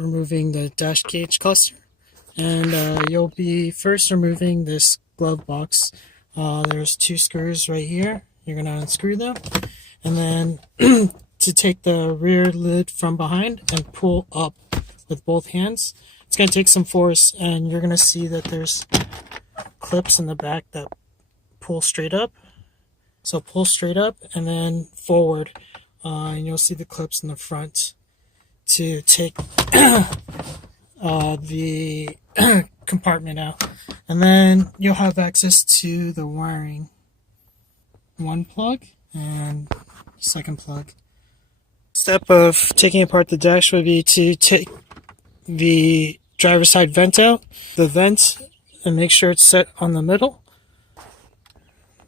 removing the dash gauge cluster, and you'll be first removing this glove box. There's 2 screws right here. You're going to unscrew them, and then to take the rear lid from behind and pull up with both hands. It's going to take some force, and you're going to see that there's clips in the back that pull straight up. So pull straight up and then forward, and you'll see the clips in the front to take the compartment out. And then you'll have access to the wiring. One plug and second plug. Step of taking apart the dash would be to take the driver's side vent out, the vent, and make sure it's set on the middle.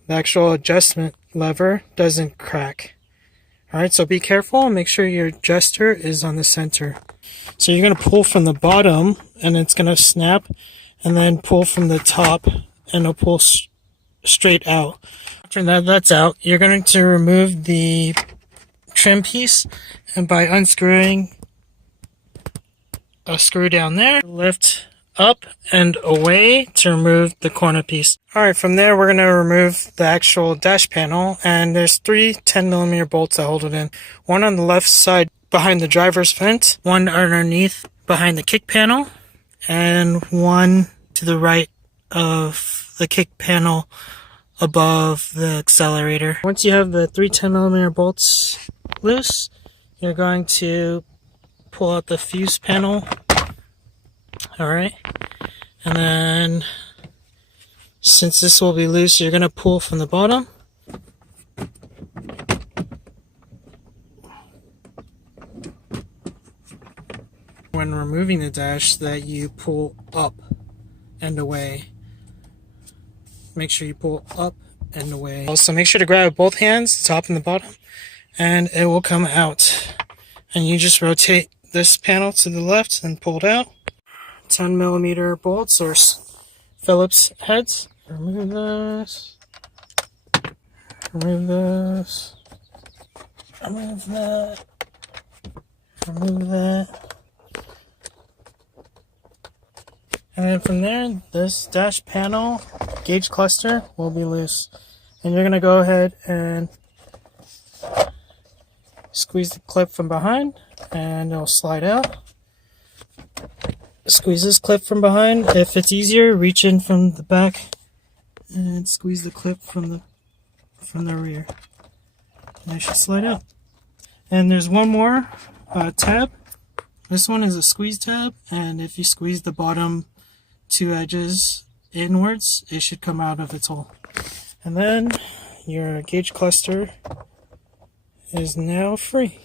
The actual adjustment lever doesn't crack. Alright, so be careful and make sure your adjuster is on the center. So you're going to pull from the bottom and it's going to snap, and then pull from the top and it'll pull straight out. After that's out, you're going to remove the trim piece, and by unscrewing a screw down there, lift up and away to remove the corner piece. Alright, from there we're going to remove the actual dash panel, and there's 3 10mm bolts that hold it in. One on the left side behind the driver's vent, one underneath behind the kick panel, and one to the right of the kick panel above the accelerator. Once you have the 3 10mm bolts loose, you're going to pull out the fuse panel. Alright, and then since this will be loose, you're going to pull from the bottom. When removing the dash, that you pull up and away. Make sure you pull up and away. Also make sure to grab both hands, the top and the bottom, and it will come out. And you just rotate this panel to the left and pull it out. 10mm bolts or Phillips heads. Remove this. Remove this. Remove that. Remove that. And then from there, this dash panel gauge cluster will be loose. And you're going to go ahead and squeeze the clip from behind, and it'll slide out. Squeeze this clip from behind. If it's easier, reach in from the back and squeeze the clip from the rear. And it should slide out. And there's one more tab. This one is a squeeze tab, and if you squeeze the bottom 2 edges inwards, it should come out of its hole. And then your gauge cluster is now free.